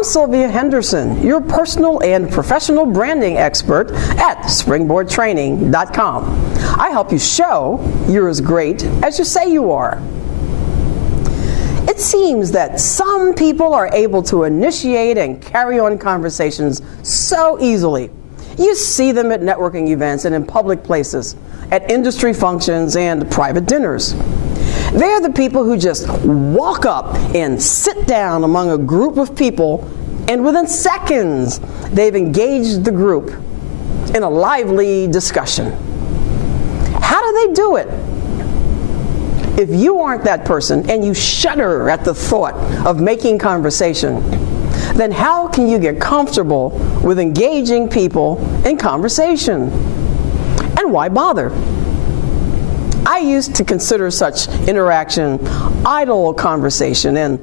I'm Sylvia Henderson, your personal and professional branding expert at springboardtraining.com. I help you show you're as great as you say you are. It seems that some people are able to initiate and carry on conversations so easily. You see them at networking events and in public places, at industry functions and private dinners. They're the people who just walk up and sit down among a group of people, and within seconds, they've engaged the group in a lively discussion. How do they do it? If you aren't that person and you shudder at the thought of making conversation, then how can you get comfortable with engaging people in conversation? And why bother? I used to consider such interaction idle conversation and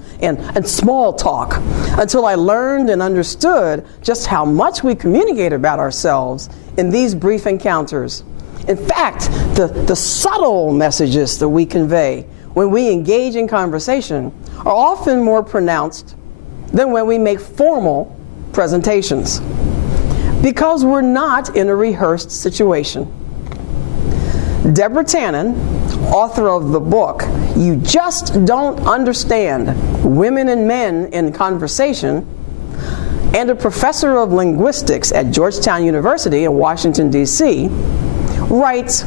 small talk until I learned and understood just how much we communicate about ourselves in these brief encounters. In fact, the subtle messages that we convey when we engage in conversation are often more pronounced than when we make formal presentations, because we're not in a rehearsed situation. Deborah Tannen, author of the book, You Just Don't Understand Women and Men in Conversation, and a professor of linguistics at Georgetown University in Washington, D.C., writes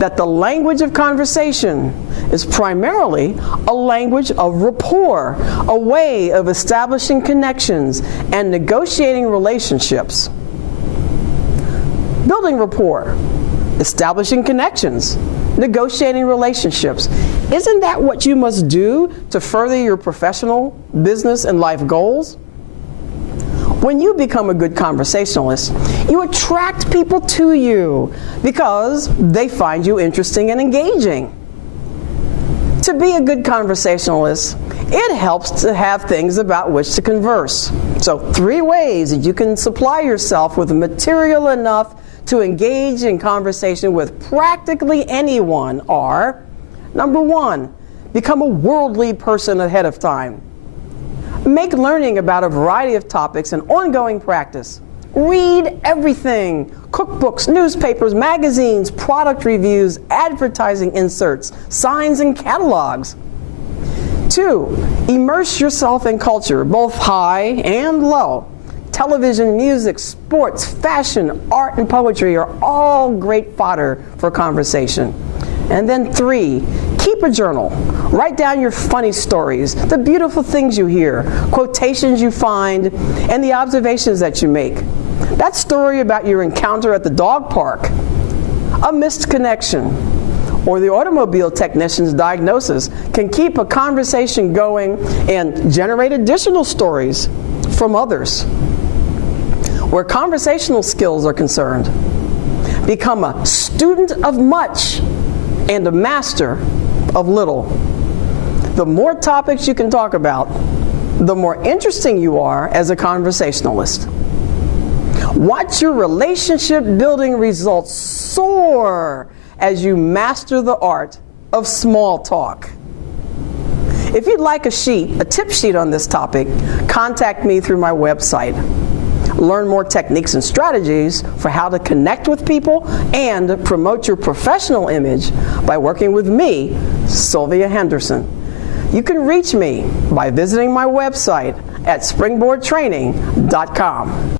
that the language of conversation is primarily a language of rapport, a way of establishing connections and negotiating relationships. Building rapport, establishing connections, negotiating relationships. Isn't that what you must do to further your professional, business, and life goals? When you become a good conversationalist, you attract people to you because they find you interesting and engaging. To be a good conversationalist, it helps to have things about which to converse. So 3 ways that you can supply yourself with material enough to engage in conversation with practically anyone are: number 1, become a worldly person ahead of time. Make learning about a variety of topics an ongoing practice. Read everything: cookbooks, newspapers, magazines, product reviews, advertising inserts, signs, and catalogs. 2, immerse yourself in culture, both high and low. Television, music, sports, fashion, art, and poetry are all great fodder for conversation. And then 3, keep a journal. Write down your funny stories, the beautiful things you hear, quotations you find, and the observations that you make. That story about your encounter at the dog park, a missed connection, or the automobile technician's diagnosis can keep a conversation going and generate additional stories from others. Where conversational skills are concerned, become a student of much and a master of little. The more topics you can talk about, the more interesting you are as a conversationalist. Watch your relationship building results soar as you master the art of small talk. If you'd like a tip sheet on this topic, contact me through my website. Learn more techniques and strategies for how to connect with people and promote your professional image by working with me, Sylvia Henderson. You can reach me by visiting my website at springboardtraining.com.